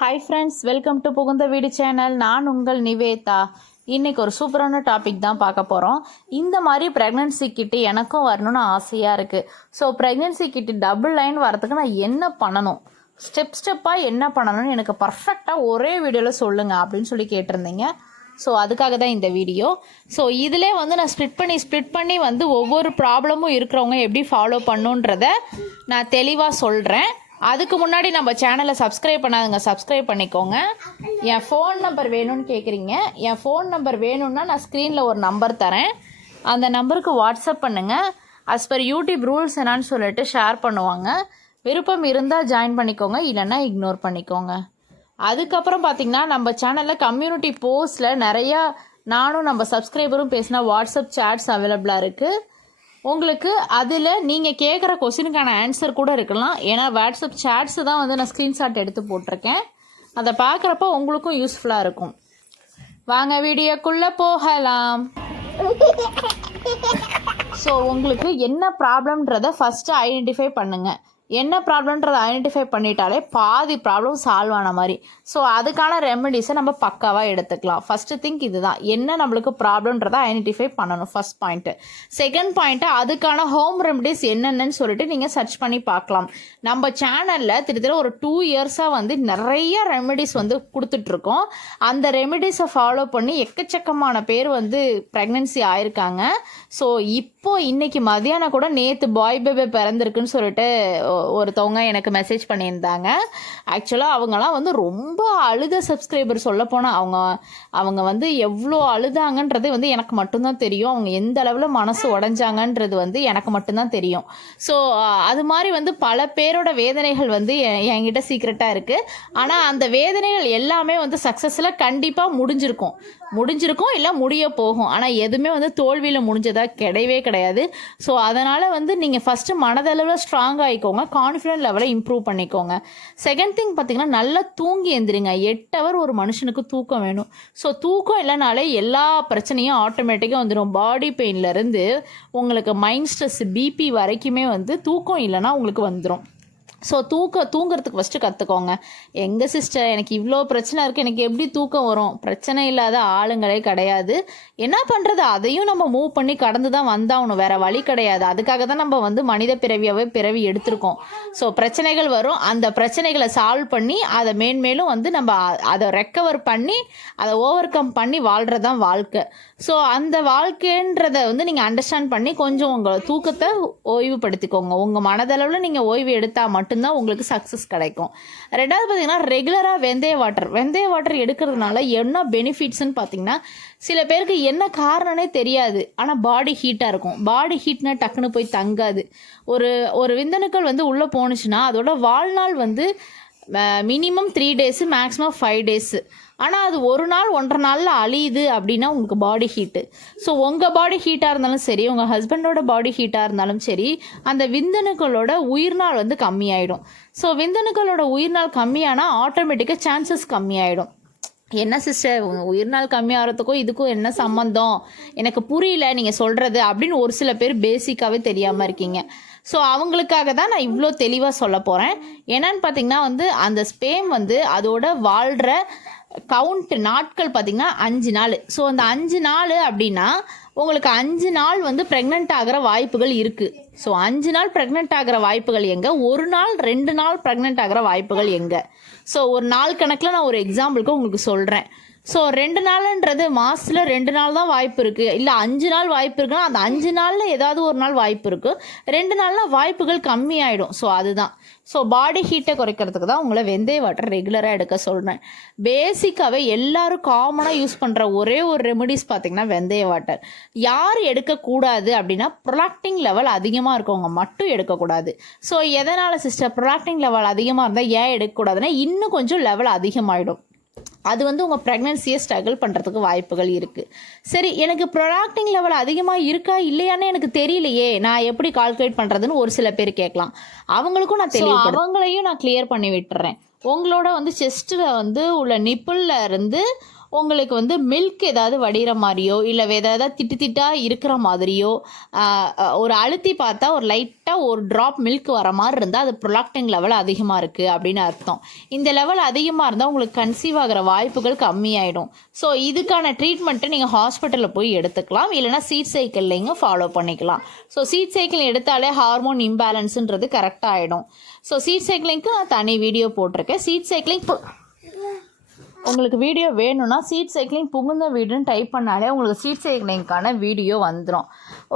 Hi friends, welcome to புகுந்த வீடு channel. நான் உங்கள் நிவேதா. இன்றைக்கி ஒரு சூப்பரான டாபிக் தான் பார்க்க போகிறோம். இந்த மாதிரி ப்ரெக்னென்சி கிட்டு எனக்கும் வரணும்னு ஆசையாக இருக்குது. ஸோ ப்ரெக்னென்சி கிட்டு டபுள் லைன் வரதுக்கு நான் என்ன பண்ணணும், ஸ்டெப்பாக என்ன பண்ணணும்னு எனக்கு பர்ஃபெக்டாக ஒரே வீடியோவில் சொல்லுங்கள் அப்படின்னு சொல்லி கேட்டிருந்தீங்க. ஸோ அதுக்காக தான் இந்த வீடியோ. ஸோ இதிலே வந்து நான் ஸ்ப்ளிட் பண்ணி வந்து ஒவ்வொரு ப்ராப்ளமும் இருக்கிறவங்க எப்படி ஃபாலோ பண்ணுன்றதை நான் தெளிவாக சொல்கிறேன். அதுக்கு முன்னாடி நம்ம சேனலை சப்ஸ்கிரைப் பண்ணாதுங்க, சப்ஸ்கிரைப் பண்ணிக்கோங்க. என் ஃபோன் நம்பர் வேணும்னு கேட்குறீங்க. என் ஃபோன் நம்பர் வேணும்னா நான் ஸ்க்ரீனில் ஒரு நம்பர் தரேன். அந்த நம்பருக்கு வாட்ஸ்அப் பண்ணுங்கள். அஸ் பர் யூடியூப் ரூல்ஸ் என்னான்னு சொல்லிட்டு ஷேர் பண்ணுவாங்க. விருப்பம் இருந்தால் ஜாயின் பண்ணிக்கோங்க, இல்லைன்னா இக்னோர் பண்ணிக்கோங்க. அதுக்கப்புறம் பார்த்திங்கன்னா நம்ம சேனலில் கம்யூனிட்டி போஸ்ட்டில் நிறையா நானும் நம்ம சப்ஸ்கிரைபரும் பேசினா வாட்ஸ்அப் சேட்ஸ் அவைலபிளாக இருக்குது. உங்களுக்கு அதில் நீங்கள் கேட்குற கொஸ்டினுக்கான ஆன்சர் கூட இருக்கலாம். ஏன்னா வாட்ஸ்அப் சேட்ஸு தான் வந்து நான் ஸ்க்ரீன்ஷாட் எடுத்து போட்டிருக்கேன். அதை பார்க்குறப்ப உங்களுக்கும் யூஸ்ஃபுல்லாக இருக்கும். வாங்க வீடியோக்குள்ளே போகலாம். ஸோ உங்களுக்கு என்ன ப்ராப்ளம்ன்றதை ஃபஸ்ட்டு ஐடென்டிஃபை பண்ணுங்கள். என்ன ப்ராப்ளம்ன்றதை ஐடென்டிஃபை பண்ணிட்டாலே பாதி ப்ராப்ளம் சால்வ் ஆன மாதிரி. ஸோ அதுக்கான ரெமெடிஸை நம்ம பக்காவாக எடுத்துக்கலாம். ஃபஸ்ட்டு திங்க் இதுதான், என்ன நம்மளுக்கு ப்ராப்ளம்ன்றதை ஐடென்டிஃபை பண்ணணும், ஃபஸ்ட் பாயிண்ட்டு. செகண்ட் பாயிண்ட்டு, அதுக்கான ஹோம் ரெமெடிஸ் என்னென்னு சொல்லிட்டு நீங்கள் சர்ச் பண்ணி பார்க்கலாம். நம்ம சேனலில் திட்டத்தட்ட ஒரு 2 இயர்ஸாக வந்து நிறைய ரெமெடிஸ் வந்து கொடுத்துட்ருக்கோம். அந்த ரெமெடிஸை ஃபாலோ பண்ணி எக்கச்சக்கமான பேர் வந்து ப்ரெக்னென்சி ஆயிருக்காங்க. ஸோ இன்னைக்கு மதியானம் கூட நேற்று பாய் பேபி பிறந்திருக்குன்னு சொல்லிட்டு ஒருத்தவங்க எனக்கு மெசேஜ் பண்ணியிருந்தாங்க. ஆக்சுவலாக அவங்களாம் வந்து ரொம்ப அழுத சப்ஸ்கிரைபர். சொல்ல போனால் அவங்க வந்து எவ்வளோ அழுதாங்கன்றது வந்து எனக்கு மட்டும்தான் தெரியும். அவங்க எந்த அளவில் மனசு உடஞ்சாங்கன்றது வந்து எனக்கு மட்டும்தான் தெரியும். ஸோ அது மாதிரி வந்து பல பேரோட வேதனைகள் வந்து என்கிட்ட சீக்ரெட்டாக இருக்குது. ஆனால் அந்த வேதனைகள் எல்லாமே வந்து சக்ஸஸில் கண்டிப்பாக முடிஞ்சிருக்கும் இல்லை முடிய போகும். ஆனால் எதுவுமே வந்து தோல்வியில் முடிஞ்சதாக கிடையவே கிடையாது. ஸோ அதனால் வந்து நீங்கள் ஃபஸ்ட்டு மனதளவில் ஸ்ட்ராங் ஆகிக்கோங்க, கான்ஃபிடென்ட் லெவலை இம்ப்ரூவ் பண்ணிக்கோங்க. செகண்ட் திங் பார்த்தீங்கன்னா, நல்லா தூங்கி எந்திரிங்க. 8 ஹவர் ஒரு மனுஷனுக்கு தூக்கம் வேணும். ஸோ தூக்கம் இல்லைனாலே எல்லா பிரச்சனையும் ஆட்டோமேட்டிக்காக வந்துடும். பாடி பெயின்லேருந்து உங்களுக்கு மைண்ட் ஸ்ட்ரெஸ், பிபி வரைக்குமே வந்து தூக்கம் இல்லைன்னா உங்களுக்கு வந்துடும். ஸோ தூங்குறதுக்கு ஃபஸ்ட்டு கற்றுக்கோங்க. எங்கள் சிஸ்டர், எனக்கு இவ்வளோ பிரச்சனை இருக்குது, எனக்கு எப்படி தூக்கம் வரும்? பிரச்சனை இல்லாத ஆளுங்களே கிடையாது. என்ன பண்ணுறது, அதையும் நம்ம மூவ் பண்ணி கடந்து தான் வந்தாகணும், வேறு வழி கிடையாது. அதுக்காக தான் நம்ம வந்து மனித பிறவி எடுத்திருக்கோம். ஸோ பிரச்சனைகள் வரும், அந்த பிரச்சனைகளை சால்வ் பண்ணி அதை மேன்மேலும் வந்து நம்ம அதை ரெக்கவர் பண்ணி அதை ஓவர் கம் பண்ணி வாழ்கிறது தான் வாழ்க்கை. ஸோ அந்த வாழ்க்கைன்றதை வந்து நீங்கள் அண்டர்ஸ்டாண்ட் பண்ணி கொஞ்சம் உங்கள் தூக்கத்தை ஓய்வுபடுத்திக்கோங்க. உங்கள் மனதளவில் நீங்கள் ஓய்வு எடுத்தால் மட்டும்தான் உங்களுக்கு சக்ஸஸ் கிடைக்கும். ரெண்டாவது பார்த்தீங்கன்னா, ரெகுலராக வெந்தய வாட்டர் எடுக்கிறதுனால என்ன பெனிஃபிட்ஸ்ன்னு பார்த்தீங்கன்னா, சில பேருக்கு என்ன காரணனே தெரியாது, ஆனால் பாடி ஹீட்டாக இருக்கும். பாடி ஹீட்னா டக்குன்னு போய் தங்காது. ஒரு விந்தணுக்கள் வந்து உள்ளே போணுச்சுன்னா அதோட வாழ்நாள் வந்து மினிமம் 3 டேஸு, மேக்ஸிமம் 5 டேஸு. ஆனால் அது ஒரு நாள் 1.5 நாளில் அழியுது அப்படின்னா உங்களுக்கு பாடி ஹீட்டு. ஸோ உங்கள் பாடி ஹீட்டாக இருந்தாலும் சரி, உங்கள் ஹஸ்பண்டோட பாடி ஹீட்டாக இருந்தாலும் சரி, அந்த விந்தணுக்களோட உயிர்நாள் வந்து கம்மியாயிடும். ஸோ விந்தணுக்களோட உயிர்நாள் கம்மியானால் ஆட்டோமேட்டிக்காக சான்சஸ் கம்மியாயிடும். என்ன சிஸ்டர், உயிர்நாள் கம்மியாகிறதுக்கும் இதுக்கும் என்ன சம்மந்தம், எனக்கு புரியல நீங்கள் சொல்கிறது அப்படின்னு ஒரு சில பேர் பேசிக்காகவே தெரியாமல் இருக்கீங்க. ஸோ அவங்களுக்காக தான் நான் இவ்வளோ தெளிவாக சொல்ல போகிறேன். என்னன்னு பார்த்தீங்கன்னா வந்து, அந்த ஸ்பேம் வந்து அதோட வாழ்கிற கவுண்ட் நாட்கள் பார்த்திங்கன்னா 5 நாள். ஸோ அந்த 5 நாள் அப்படின்னா உங்களுக்கு 5 நாள் வந்து ப்ரெக்னென்ட் ஆகிற வாய்ப்புகள் இருக்குது. ஸோ 5 நாள் ப்ரெக்னென்ட் ஆகிற வாய்ப்புகள் எங்கே, 1 நாள் 2 நாள் ப்ரெக்னென்ட் ஆகிற வாய்ப்புகள் எங்கே? ஸோ ஒரு நாள் கணக்கில் நான் ஒரு எக்ஸாம்பிளுக்கு உங்களுக்கு சொல்கிறேன். ஸோ 2 நாளுன்றது மாதத்தில் 2 நாள் தான் வாய்ப்பு இருக்குது, இல்லை 5 நாள் வாய்ப்பு இருக்குன்னா அந்த 5 நாளில் ஏதாவது ஒரு நாள் வாய்ப்பு இருக்குது. 2 நாளில் வாய்ப்புகள் கம்மியாயிடும். ஸோ அதுதான். ஸோ பாடி ஹீட்டை குறைக்கிறதுக்கு தான் உங்களை வெந்தய வாட்டர் ரெகுலராக எடுக்க சொல்கிறேன். பேசிக்காகவே எல்லாரும் காமனாக யூஸ் பண்ணுற ஒரே ஒரு ரெமெடிஸ் பார்த்திங்கன்னா வெந்தய வாட்டர். யார் எடுக்கக்கூடாது அப்படின்னா, ப்ரொலாக்டின் லெவல் அதிகமாக இருக்கவங்க மட்டும் எடுக்கக்கூடாது. ஸோ எதனால் சிஸ்டர் ப்ரொலாக்டின் லெவல் அதிகமாக இருந்தால் ஏன் எடுக்கக்கூடாதுன்னா, இன்னும் கொஞ்சம் லெவல் அதிகமாகிடும். அது வந்து உங்கள் ப்ரெக்னன்சியை ஸ்ட்ரகிள் பண்ணுறதுக்கு வாய்ப்புகள் இருக்குது. சரி, எனக்கு ப்ரொலாக்டின் லெவல் அதிகமாக இருக்கா இல்லையான்னு எனக்கு தெரியலையே, நான் எப்படி கால்குலேட் பண்ணுறதுன்னு ஒரு சில பேர் கேட்கலாம். அவங்களுக்கும் நான் அவங்களையும் நான் கிளியர் பண்ணி விட்டுறேன். உங்களோட வந்து செஸ்ட்டில் வந்து உள்ள நிப்பிளில் இருந்து உங்களுக்கு வந்து மில்க் ஏதாவது வடிகிற மாதிரியோ இல்லை ஏதாவது திட்டாக இருக்கிற மாதிரியோ ஒரு அழுத்தி பார்த்தா ஒரு லைட்டாக ஒரு ட்ராப் மில்க் வர மாதிரி இருந்தால் அது ப்ரொலாக்டின் லெவல் அதிகமாக இருக்குது அப்படின்னு அர்த்தம். இந்த லெவல் அதிகமாக இருந்தால் உங்களுக்கு கன்சீவ் ஆகிற வாய்ப்புகள் கம்மியாயிடும். ஸோ இதுக்கான ட்ரீட்மெண்ட்டை நீங்கள் ஹாஸ்பிட்டலில் போய் எடுத்துக்கலாம், இல்லைனா சீட் சைக்கிள்லைங்க ஃபாலோ பண்ணிக்கலாம். ஸோ சீட் சைக்கிள் எடுத்தாலே ஹார்மோன் இம்பேலன்ஸுன்றது கரெக்டாக ஆகிடும். ஸோ சீட் சைக்கிளிங்க்கு நான் தனி வீடியோ போட்டிருக்கேன். சீட் சைக்கிளிங் உங்களுக்கு வீடியோ வேணும்னா சீட் சைக்கிளிங் புகுந்த வீடுன்னு டைப் பண்ணாலே உங்களுக்கு சீட் சைக்கிளிங்க்கான வீடியோ வந்துடும்.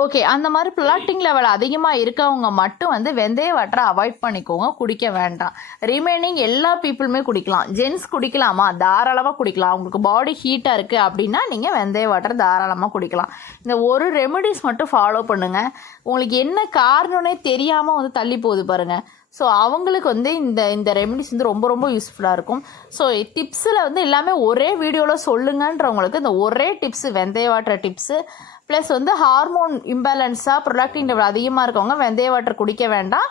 ஓகே, அந்த மாதிரி ப்ரொலாக்டின் லெவல் அதிகமாக இருக்கவங்க மட்டும் வந்து வெந்தய வாட்டரை அவாய்ட் பண்ணிக்கோங்க, குடிக்க வேண்டாம். ரிமைனிங் எல்லா பீப்புளுமே குடிக்கலாம். ஜென்ஸ் குடிக்கலாமா? தாராளமாக குடிக்கலாம். உங்களுக்கு பாடி ஹீட்டாக இருக்குது அப்படின்னா நீங்கள் வெந்தய வாட்டர் தாராளமாக குடிக்கலாம். இந்த ஒரு ரெமெடிஸ் மட்டும் ஃபாலோ பண்ணுங்கள். உங்களுக்கு என்ன காரணம்னே தெரியாமல் வந்து தள்ளி போகுது பாருங்கள். ஸோ அவங்களுக்கு வந்து இந்த ரெமெடிஸ் வந்து ரொம்ப ரொம்ப யூஸ்ஃபுல்லாக இருக்கும். ஸோ டிப்ஸில் வந்து எல்லாமே ஒரே வீடியோவில் சொல்லுங்கன்றவங்களுக்கு இந்த ஒரே டிப்ஸு வெந்தய வாட்டர் டிப்ஸு ப்ளஸ் வந்து ஹார்மோன் இம்பேலன்ஸாக ப்ரொலாக்டின் லெவல் அதிகமாக இருக்கவங்க வெந்தய வாட்டர் குடிக்க வேண்டாம்,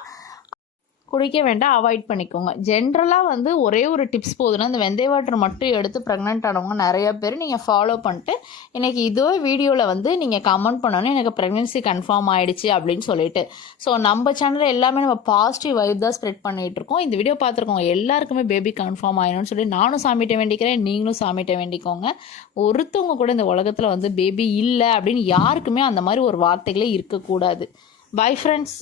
அவாய்ட் பண்ணிக்கோங்க. ஜென்ரலாக வந்து ஒரே ஒரு டிப்ஸ் போதுன்னா இந்த வெந்தய வாட்டர் மட்டும் எடுத்து ப்ரெக்னென்ட் ஆனவங்க நிறைய பேர் நீங்கள் ஃபாலோ பண்ணிட்டு இன்றைக்கி இதே வீடியோவில் வந்து நீங்கள் கமெண்ட் பண்ணணும் எனக்கு ப்ரெக்னென்சி கன்ஃபார்ம் ஆகிடுச்சு அப்படின்னு சொல்லிட்டு. ஸோ நம்ம சேனலில் எல்லாமே நம்ம பாசிட்டிவ் வைப் தான் ஸ்ப்ரெட் பண்ணிகிட்ருக்கோம். இந்த வீடியோ பார்த்துருக்கோங்க எல்லாருக்குமே பேபி கன்ஃபார்ம் ஆகிடும்னு சொல்லி நானும் சாமிகிட்ட வேண்டிக்கிறேன், நீங்களும் சாமிகிட்ட வேண்டிக்கோங்க. ஒருத்தவங்க கூட இந்த உலகத்தில் வந்து பேபி இல்லை அப்படின்னு யாருக்குமே அந்த மாதிரி ஒரு வார்த்தைகளே இருக்கக்கூடாது. Bye friends.